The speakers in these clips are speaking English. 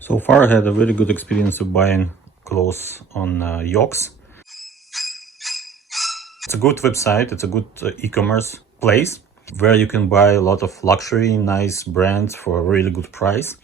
So far I had a very good experience of buying clothes on YOOX. It's a good website, it's a good e-commerce place where you can buy a lot of luxury, nice brands for a really good price.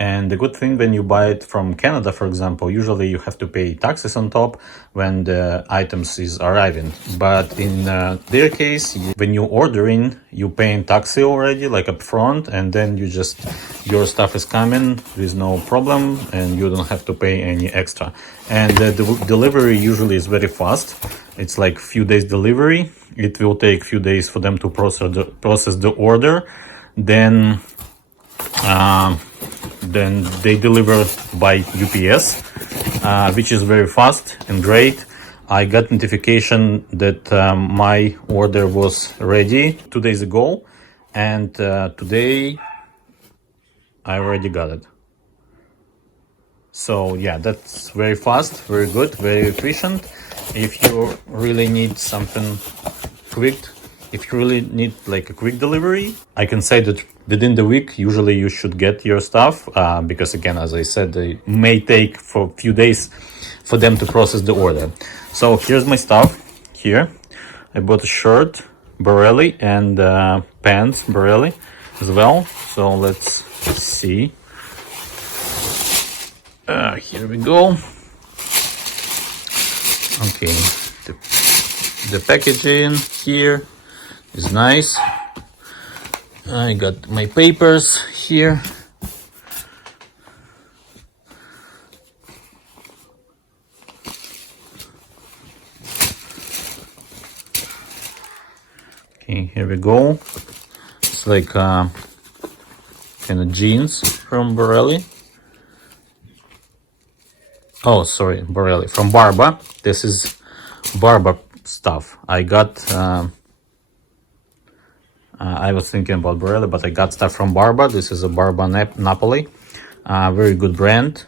And the good thing, when you buy it from Canada, for example, usually you have to pay taxes on top when the items is arriving. But in their case, when you ordering, you paying tax already, like upfront, and then your stuff is coming with no problem, and you don't have to pay any extra. And the delivery usually is very fast. It's like few days delivery. It will take few days for them to process the order. Then they deliver by UPS, which is very fast and great. I got notification that my order was ready 2 days ago, and today I already got it. So yeah, that's very fast, very good, very efficient. If you really need something quick, if you really need like a quick delivery, I can say that within the week, usually you should get your stuff, because again, as I said, it may take for a few days for them to process the order. So here's my stuff here. I bought a shirt, Borelli, and pants, Borelli as well. So let's see. Here we go. Okay, the packaging here is nice. I got my papers here. Okay, here we go. It's like kind of jeans from Borelli. Oh, sorry, Borelli, from Barba. This is Barba stuff. I got, I was thinking about Borelli, but I got stuff from Barba. This is a Barba Napoli. Very good brand.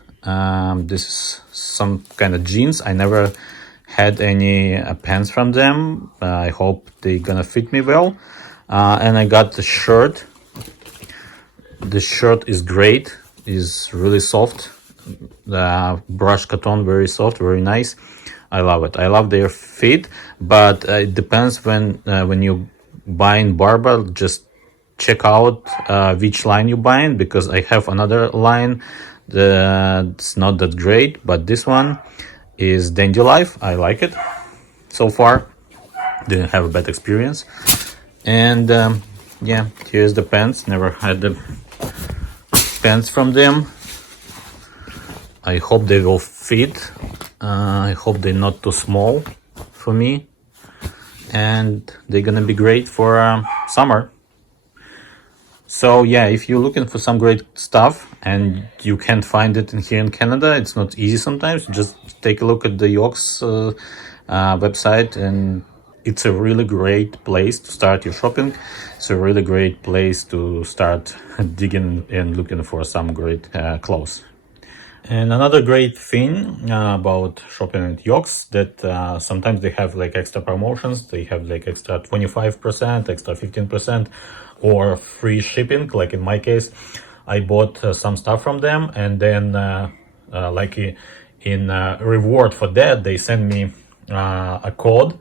This is some kind of jeans. I never had any pants from them. I hope they're gonna fit me well. And I got the shirt. The shirt is great. Is really soft. The brush cotton, very soft, very nice. I love it. I love their fit, but it depends when you buying Barba. Just check out which line you buying, because I have another line that's not that great, but this one is Dandy Life. I like it so far. Didn't have a bad experience. And yeah, here's the pants. Never had the pants from them. I hope they will fit. I hope they're not too small for me, and they're gonna be great for summer. So yeah, if you're looking for some great stuff and you can't find it here in Canada, it's not easy sometimes. Just take a look at the YOOX website, and it's a really great place to start your shopping. It's a really great place to start digging and looking for some great clothes. And another great thing about shopping at YOOX, that sometimes they have like extra promotions. They have like extra 25%, extra 15%, or free shipping. Like in my case, I bought some stuff from them, and then like in reward for that, they send me a code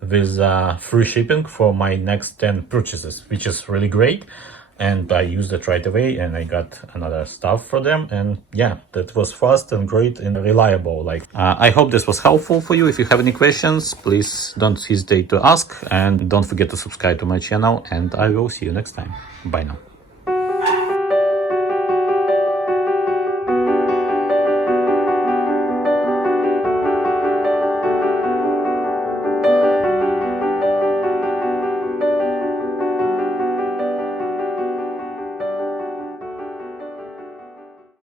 with free shipping for my next 10 purchases, which is really great. And I used it right away, and I got another stuff for them. And yeah, that was fast and great and reliable. Like, I hope this was helpful for you. If you have any questions, please don't hesitate to ask, and don't forget to subscribe to my channel, and I will see you next time. Bye now.